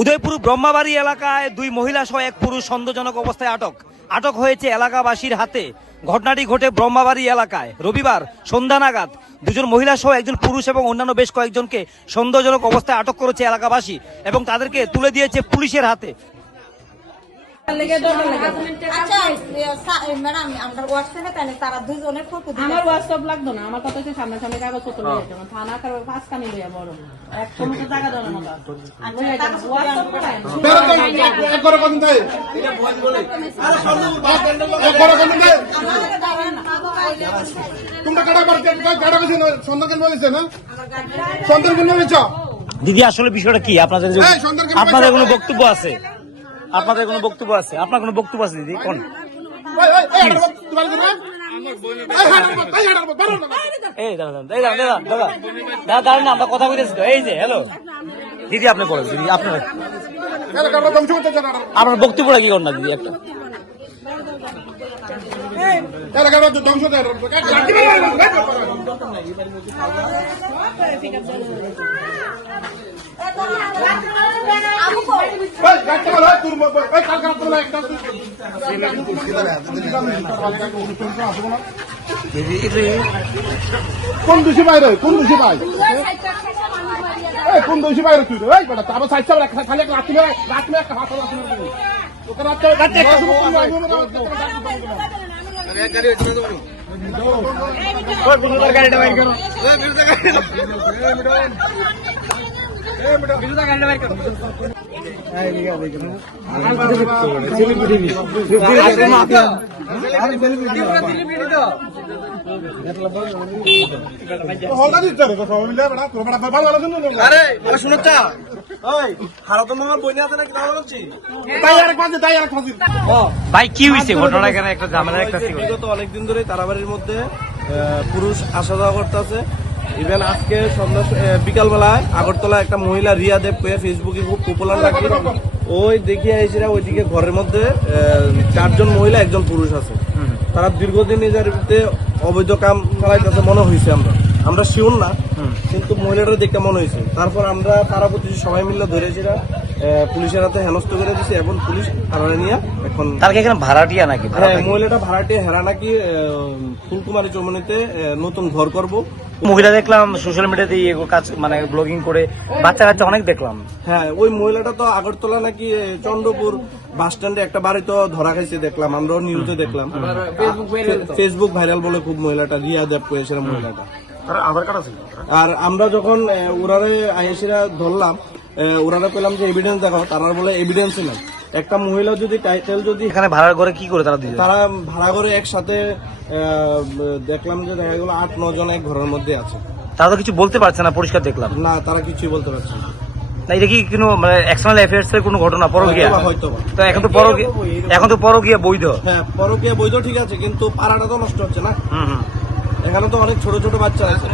উদয়পুর ব্রহ্মাবাড়ি এলাকায় দুই মহিলা সহ এক পুরুষ সন্দেহজনক অবস্থায় আটক হয়েছে এলাকাবাসীর হাতে। ঘটনাটি ঘটে ব্রহ্মাবাড়ি এলাকায় রবিবার সন্ধ্যা নাগাদ। দুজন মহিলা সহ একজন পুরুষ এবং অন্যান্য বেশ কয়েকজনকে সন্দেহজনক অবস্থায় আটক করেছে এলাকাবাসী এবং তাদেরকে তুলে দিয়েছে পুলিশের হাতে। আমার হোয়াটসঅ্যাপ লাগতো না, আমার কথা হচ্ছে সামনাসামনি কাগজপত্র লইয়া যাবো, থানা পাঁচ কানি লইয়া বড় এক সমস্ত টাকা দেওয়ার মতো দিদি আসলে বিষয়টা কি? আপনাদের কোনো বক্তব্য আছে? আপনাদের কোনো বক্তব্য আছে? আপনার কোনো বক্তব্য আছে দিদি? কোন দাঁড়ান, আমরা কথা বলেছি তো। এই যে হ্যালো দিদি, আপনি বলেন দিদি, আপনার বক্তব্যটা কি করেন না দিদি? একটা কোন দোষী বাইরে, কোন দোষী ভাই, কোন দোষী বাইরে তুই তারপর খালি রাত্রি একটা ভাত গাড়িটা বাইর করো, ভাই কি হয়েছে ঘটনা? এখানে একটা ঝামেলা বিগত অনেকদিন ধরে তারাবাড়ির মধ্যে পুরুষ আসা যাওয়া করতেছে। ইভেন আজকে সন্ধ্যা বিকালবেলায় আগরতলা একটা মহিলা রিয়া দেব ফেসবুকে খুব পপুলার লাগে, ওই দেখিয়ে এসেরা ওইদিকে ঘরের মধ্যে 4 জন মহিলা 1 জন পুরুষ আছে। তারা দীর্ঘদিন নিজের অবৈধ কাম চালাইতেছে মনে হয়েছে, আমরা শিওর না, কিন্তু মহিলাটা দেখতে মনে হয়েছে। তারপর আমরা পাড়া প্রতিবেশী সবাই মিলে ধরেছিলাম, পুলিশের হাতে হেনস্থ করে দিয়েছে। এখন পুলিশ আড়ালে নিয়ে এখন তার এখানে ভাড়াটিয়া নাকি? মহিলাটা ভাড়াটিয়া হেরা নাকি ফুলকুমারী চৌমনিতে নতুন ঘর করব। মহিলা দেখলাম সোশ্যাল মিডিয়াতে কাজ মানে ব্লগিং করে, বাচ্চা কাচ্চা অনেক দেখলাম। হ্যাঁ, ওই মহিলাটা তো আগরতলা নাকি চন্দ্রপুর বাস স্ট্যান্ডে একটা বাড়ি তো ধরা খাইছে দেখলাম, আমরাও নিউজে দেখলাম, ফেসবুক ভাইরাল বলে খুব মহিলাটা রিয়া দেব কয়েছে মহিলাটা। আর আমরা যখন ওরারে আইএসিরা ধরলাম, ওরারে পেলাম যে এভিডেন্স দেখাও, তারা বলে এভিডেন্সই নাই। একটা মহিলা যদি টাইটেল যদি এখানে ভাড়া করে কি করে তারা ভাড়া করে একসাথে দেখলাম যে দেখা গেল 8-9 জন এক ঘরের মধ্যে আছে। তারা তো কিছু বলতে পারছে না, পরিষ্কার দেখলাম। না, তারা কিছুই বলতে পারছে না। এটা কি কোনো মানে এক্সটার্নাল অ্যাফেয়ার্স এর কোনো ঘটনা? পরকীয়া হয়তো তো এখন তো পরকীয়া বৈধ। হ্যাঁ, পরকীয়া বৈধ ঠিক আছে, কিন্তু পাড়াটা তো নষ্ট হচ্ছে না। এখানে তো অনেক ছোট ছোট বাচ্চা আছে।